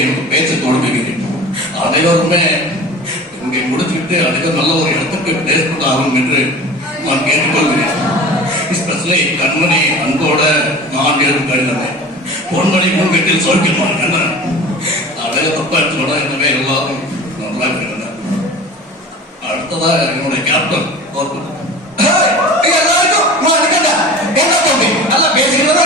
இங்கே பேச தொடங்குகிறேன். அனைவருமே இங்கே முடிச்சுட்டு அடுத்த நல்ல ஒரு இடத்துக்கு பேசப்பட ஆகும் என்று நான் கேட்டுக்கொள்கிறேன். எஸ்பெஷலி கண்மணி அன்போட நான் எழுதும் கடிதமே பொன்மணி உன் வீட்டில் சொல்லிக்கணும். அழக தப்பா எடுத்துக்கூட எனவே எல்லாரும் நல்லா இருக்கிறேன். அடுத்ததா என்னுடைய கேப்டன் எல்லாருக்கும் என்ன தம்பி நல்லா பேசுகிறதா